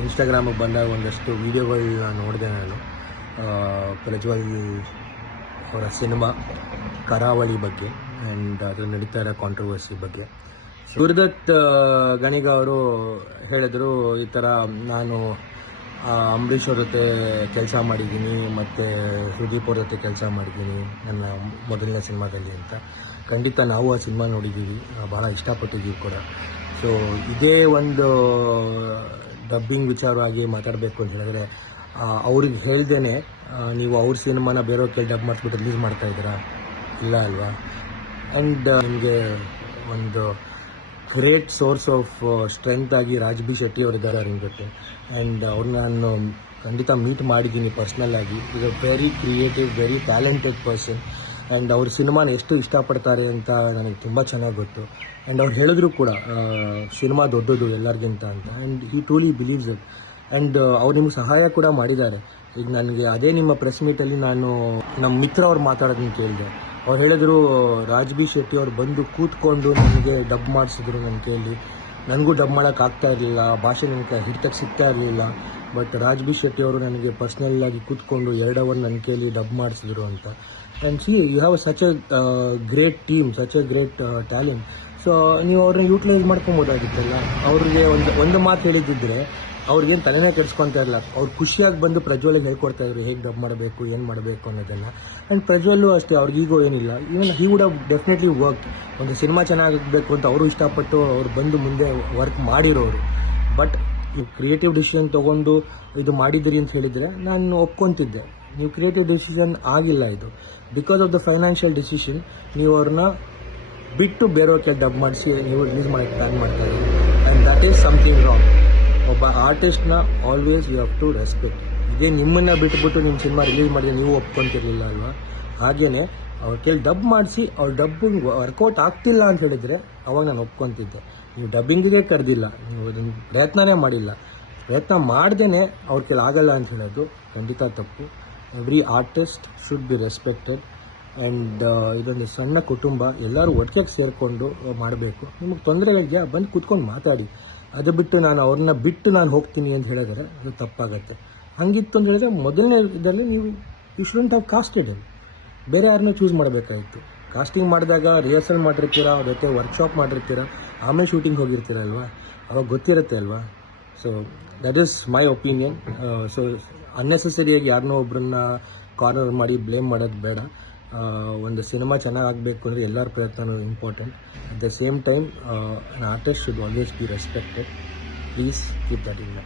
ಇನ್ಸ್ಟಾಗ್ರಾಮಿಗೆ ಬಂದಾಗ ಒಂದಷ್ಟು ವೀಡಿಯೋಗಳನ್ನ ನೋಡಿದೆ ನಾನು. ಪ್ರಜ್ವಲ್ ಅವರ ಸಿನಿಮಾ ಕರಾವಳಿ ಬಗ್ಗೆ ಆ್ಯಂಡ್ ಅದ್ರ ನಡೀತಾ ಇರೋ ಕಾಂಟ್ರವರ್ಸಿ ಬಗ್ಗೆ. ಗುರುದತ್ ಗಣಿಗ ಅವರು ಹೇಳಿದ್ರು, ಈ ಥರ ನಾನು ಅಂಬರೀಷ್ ಅವ್ರ ಜೊತೆ ಕೆಲಸ ಮಾಡಿದ್ದೀನಿ ಮತ್ತು ಸುದೀಪ್ ಅವ್ರ ಜೊತೆ ಕೆಲಸ ಮಾಡಿದ್ದೀನಿ ನನ್ನ ಮೊದಲನೇ ಸಿನಿಮಾದಲ್ಲಿ ಅಂತ. ಖಂಡಿತ ನಾವು ಆ ಸಿನಿಮಾ ನೋಡಿದ್ದೀವಿ, ಭಾಳ ಇಷ್ಟಪಟ್ಟಿದ್ದೀವಿ ಕೂಡ. ಸೊ ಇದೇ ಒಂದು ಡಬ್ಬಿಂಗ್ ವಿಚಾರವಾಗಿ ಮಾತಾಡಬೇಕು ಅಂತ ಹೇಳಿದ್ರೆ, ಅವ್ರಿಗೆ ಹೇಳ್ದೇನೆ ನೀವು ಅವ್ರ ಸಿನಿಮಾನ ಬೇರೆಯವ್ರ ಕೈ ಡಬ್ ಮಾಡಿಸ್ಬಿಟ್ಟು ರಿಲೀಸ್ ಮಾಡ್ತಾಯಿದ್ದೀರಾ? ಇಲ್ಲ ಅಲ್ವಾ? ಆ್ಯಂಡ್ ನಿಮಗೆ ಒಂದು ಗ್ರೇಟ್ ಸೋರ್ಸ್ ಆಫ್ ಸ್ಟ್ರೆಂತ್ ಆಗಿ ರಾಜ್ ಬಿ ಶೆಟ್ಟಿ ಅವರಿದ್ದಾರೆ ಅವ್ರ ಜೊತೆ. ಆ್ಯಂಡ್ ಅವ್ರನ್ನ ನಾನು ಖಂಡಿತ ಮೀಟ್ ಮಾಡಿದ್ದೀನಿ ಪರ್ಸ್ನಲ್ ಆಗಿ. Is a very creative, very talented person. And ಅವ್ರ ಸಿನಿಮಾನ ಎಷ್ಟು ಇಷ್ಟಪಡ್ತಾರೆ ಅಂತ ನನಗೆ ತುಂಬ ಚೆನ್ನಾಗಿ ಗೊತ್ತು. ಆ್ಯಂಡ್ ಅವ್ರು ಹೇಳಿದ್ರು ಕೂಡ ಸಿನಿಮಾ ದೊಡ್ಡದು ಎಲ್ಲರಿಗಿಂತ ಅಂತ. And he truly believes it. And ಅವ್ರು ನಿಮ್ಗೆ ಸಹಾಯ ಕೂಡ ಮಾಡಿದ್ದಾರೆ. ಈಗ ನನಗೆ ಅದೇ ನಿಮ್ಮ ಪ್ರೆಸ್ ಮೀಟಲ್ಲಿ ನಾನು ನಮ್ಮ ಮಿತ್ರ ಅವ್ರು ಮಾತಾಡೋದನ್ನ ಕೇಳಿದೆ. ಅವ್ರು ಹೇಳಿದ್ರು, ರಾಜ್ ಬಿ ಶೆಟ್ಟಿ ಅವ್ರು ಬಂದು ಕೂತ್ಕೊಂಡು ನನಗೆ ಡಬ್ ಮಾಡಿಸಿದ್ರು ನನ್ನ ಕೈಯಲ್ಲಿ. ನನಗೂ ಡಬ್ ಮಾಡೋಕ್ಕಾಗ್ತಾ ಇರಲಿಲ್ಲ, ಭಾಷೆ ನನಗೆ ಹಿಡ್ತಕ್ಕೆ ಸಿಗ್ತಾ ಇರಲಿಲ್ಲ. ಬಟ್ ರಾಜ್ ಬಿ ಶೆಟ್ಟಿ ಅವರು ನನಗೆ ಪರ್ಸ್ನಲ್ಲಾಗಿ ಕೂತ್ಕೊಂಡು 2 ಅವರ್ ನನ್ನ ಕೈಯಲ್ಲಿ ಡಬ್ ಮಾಡಿಸಿದ್ರು ಅಂತ. And see you have such a great team, such a great talent. So ನೀವು ಅವ್ರನ್ನ ಯೂಟಿಲೈಸ್ ಮಾಡ್ಕೊಬೋದಾಗಿತ್ತಲ್ಲ. ಅವ್ರಿಗೆ ಒಂದು ಮಾತು ಹೇಳಿದ್ದಿದ್ರೆ ಅವ್ರಿಗೇನು ತಲೆನೇ ಕೆಡಿಸ್ಕೊತಾ ಇರಲ್ಲ. ಅವ್ರು ಖುಷಿಯಾಗಿ ಬಂದು ಪ್ರಜ್ವಲಿಗೆ ಹೇಳ್ಕೊಡ್ತಾ ಇದ್ರು ಹೇಗೆ ಡಬ್ ಮಾಡಬೇಕು, ಏನು ಮಾಡಬೇಕು ಅನ್ನೋದನ್ನು. ಆ್ಯಂಡ್ ಪ್ರಜ್ವಲ್ಲು ಅಷ್ಟೇ, ಅವ್ರಿಗೀಗೋ ಏನಿಲ್ಲ. Even he would have definitely work. ಒಂದು ಸಿನಿಮಾ ಚೆನ್ನಾಗಬೇಕು ಅಂತ ಅವರು ಇಷ್ಟಪಟ್ಟು ಅವ್ರು ಬಂದು ಮುಂದೆ ವರ್ಕ್ ಮಾಡಿರೋರು. ಬಟ್ ನೀವು ಕ್ರಿಯೇಟಿವ್ ಡಿಸಿಷನ್ ತೊಗೊಂಡು ಇದು ಮಾಡಿದಿರಿ ಅಂತ ಹೇಳಿದರೆ ನಾನು ಒಪ್ಕೊತಿದ್ದೆ. ನೀವು ಕ್ರಿಯೇಟಿವ್ ಡಿಸಿಷನ್ ಆಗಿಲ್ಲ ಇದು. Because of the financial decision ನೀವು ಅವ್ರನ್ನ ಬಿಟ್ಟು ಬೇರೆಯವ್ರಿಗೆ ಡಬ್ ಮಾಡಿಸಿ ನೀವು ರಿಲೀಸ್ ಮಾಡೋಕ್ಕೆ ಪ್ಲ್ಯಾನ್ ಮಾಡ್ತಾರೆ. And that is something wrong. ಒಬ್ಬ ಆರ್ಟಿಸ್ಟ್ನ always you have to respect. ಇದೇ ನಿಮ್ಮನ್ನು ಬಿಟ್ಬಿಟ್ಟು ನಿಮ್ಮ ಸಿನಿಮಾ ರಿಲೀಸ್ ಮಾಡಿದ್ರೆ ನೀವು ಒಪ್ಕೊತಿರ್ಲಿಲ್ಲ ಅಲ್ವಾ? ಹಾಗೆಯೇ ಅವ್ರ ಕೈಲಿ ಡಬ್ ಮಾಡಿಸಿ ಅವ್ರ ಡಬ್ಬಿಂಗ್ ವರ್ಕೌಟ್ ಆಗ್ತಿಲ್ಲ ಅಂತ ಹೇಳಿದರೆ ಅವಾಗ ನಾನು ಒಪ್ಕೊತಿದ್ದೆ. ನೀವು ಡಬ್ಬಿಂಗಿಗೆ ಕರೆದಿಲ್ಲ, ನೀವು ಅದನ್ನು ಪ್ರಯತ್ನನೇ ಮಾಡಿಲ್ಲ. ಪ್ರಯತ್ನ ಮಾಡ್ದೇ ಅವ್ರ ಕೈಲಿ ಆಗಲ್ಲ ಅಂತ ಹೇಳೋದು ಖಂಡಿತ ತಪ್ಪು. Every artist should be respected. And ಇದೊಂದು ಸಣ್ಣ ಕುಟುಂಬ, ಎಲ್ಲರೂ ಒಟ್ಟಿಗೆ ಸೇರಿಕೊಂಡು ಮಾಡಬೇಕು. ನಿಮಗೆ ತೊಂದರೆ ಇದೆಯಾ, ಬಂದು ಕೂತ್ಕೊಂಡು ಮಾತಾಡಿ. ಅದು ಬಿಟ್ಟು ನಾನು ಅವ್ರನ್ನ ಬಿಟ್ಟು ನಾನು ಹೋಗ್ತೀನಿ ಅಂತ ಹೇಳಿದರೆ ಅದು ತಪ್ಪಾಗತ್ತೆ. ಹಂಗಿತ್ತು ಅಂತ ಹೇಳಿದ್ರೆ ಮೊದಲನೇ ಇದರಲ್ಲಿ ನೀವು you shouldn't have casted him. ಬೇರೆ ಯಾರನ್ನೂ ಚೂಸ್ ಮಾಡಬೇಕಾಗಿತ್ತು. ಕಾಸ್ಟಿಂಗ್ ಮಾಡಿದಾಗ ರಿಹರ್ಸಲ್ ಮಾಡಿರ್ತೀರ, ಅವ್ರ ಜೊತೆ ವರ್ಕ್ಶಾಪ್ ಮಾಡಿರ್ತೀರ, ಆಮೇಲೆ ಶೂಟಿಂಗ್ ಹೋಗಿರ್ತೀರ ಅಲ್ವಾ? ಅವಾಗ ಗೊತ್ತಿರುತ್ತೆ ಅಲ್ವಾ? So that is my opinion. So ಅನ್ನೆಸೆಸರಿಯಾಗಿ ಯಾರನ್ನೋ ಒಬ್ಬರನ್ನ ಕಾರ್ನರ್ ಮಾಡಿ ಬ್ಲೇಮ್ ಮಾಡೋದು ಬೇಡ. ಒಂದು ಸಿನಿಮಾ ಚೆನ್ನಾಗಾಗಬೇಕು ಅಂದರೆ ಎಲ್ಲರ ಪ್ರಯತ್ನವೂ important. At the same time an artist should always be respected. Please keep that in mind.